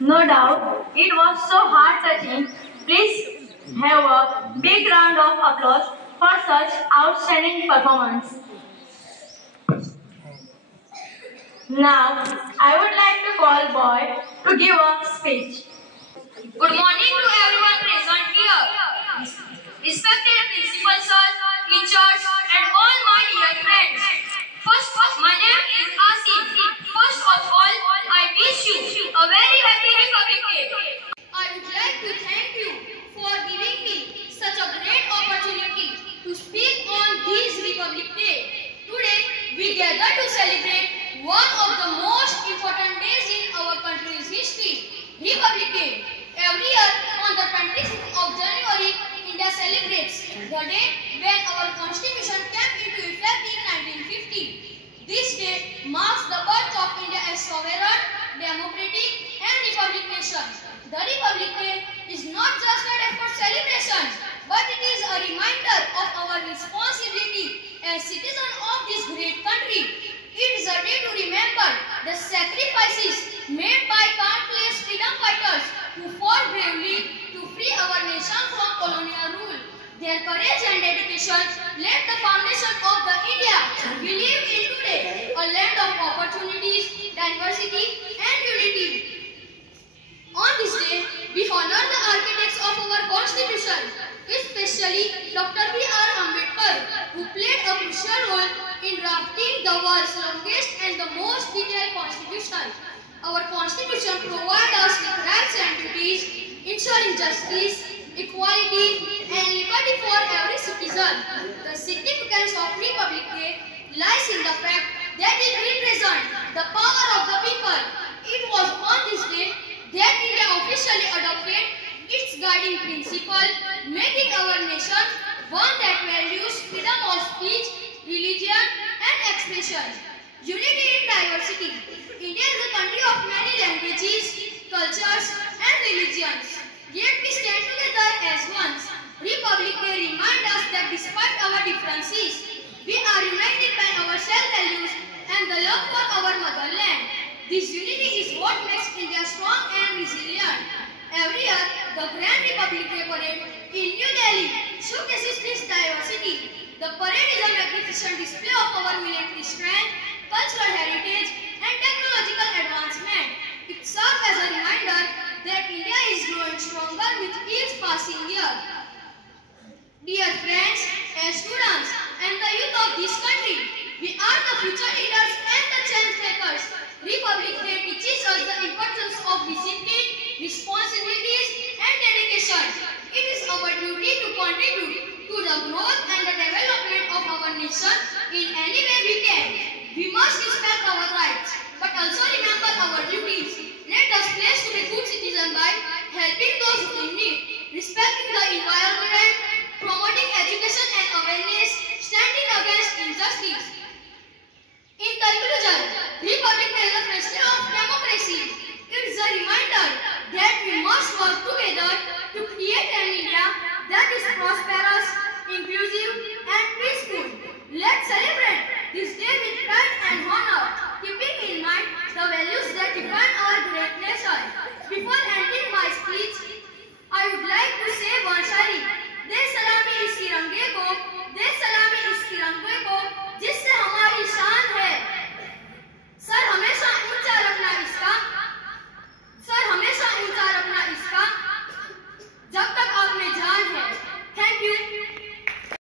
No doubt, it was so heart-touching. Please have a big round of applause for such outstanding performance. Now, I would like to call Boy to give a speech. Good morning to everyone present here. Respected principal sir, teachers, and all my dear friends. First, my name is Asim. First of all, I wish you a very happy Republic Day. I would like to thank you for giving me such a great opportunity to speak on this Republic Day. Today, we gather to celebrate one of the most important days in our country's history, Republic Day. Every year on the 26th of January, India celebrates the day when our constitution came into effect in 1950. This day marks the birth of India as sovereign, democratic and republic nation. The Republic Day is not just a day for celebration, but it is a reminder of our responsibility as citizens of this great country. It is a day to remember the sacrifices made by countless freedom fighters who fought bravely to free our nation from colonial rule. Their courage and dedication laid the foundation of the India we live in today, a land of opportunities, diversity and unity. On this day, we honor the architects of our constitution, especially Dr. B.R. Ambedkar, who played a crucial role in drafting the world's longest and the most detailed constitution. Our constitution provides us with rights and duties, ensuring justice, equality, and liberty for every citizen. The significance of Republic Day lies in the fact that it represents the power of the people. It was on this day that India officially adopted its guiding principle, making our nation one that values freedom of speech, religion, and expression. Unity in diversity. India is a country of many languages, cultures, and religions. Yet we stand together as one. Republic Day reminds us that despite our differences, we are united by our self-values and the love for our motherland. This unity is what makes India strong and resilient. Every year, the Grand Republic Day Parade in New Delhi showcases this diversity. The parade is a magnificent display of our military strength, cultural heritage, and technological advancement. It serves as a reminder that India is growing stronger with each passing year. Dear friends and students and the youth of this country, we are the future leaders and the change makers. Republic Day teaches us the importance of discipline, responsibilities, and dedication. It is our duty to contribute to the growth and the development of our nation in any way we can. We must respect our rights, but also remember our duties. Let us pledge to be good citizens by helping those in need, respecting the environment, promoting education and awareness, standing against injustice. In conclusion, Republic Day is a festival of democracy. It is a reminder that we must work together to create an India that is prosperous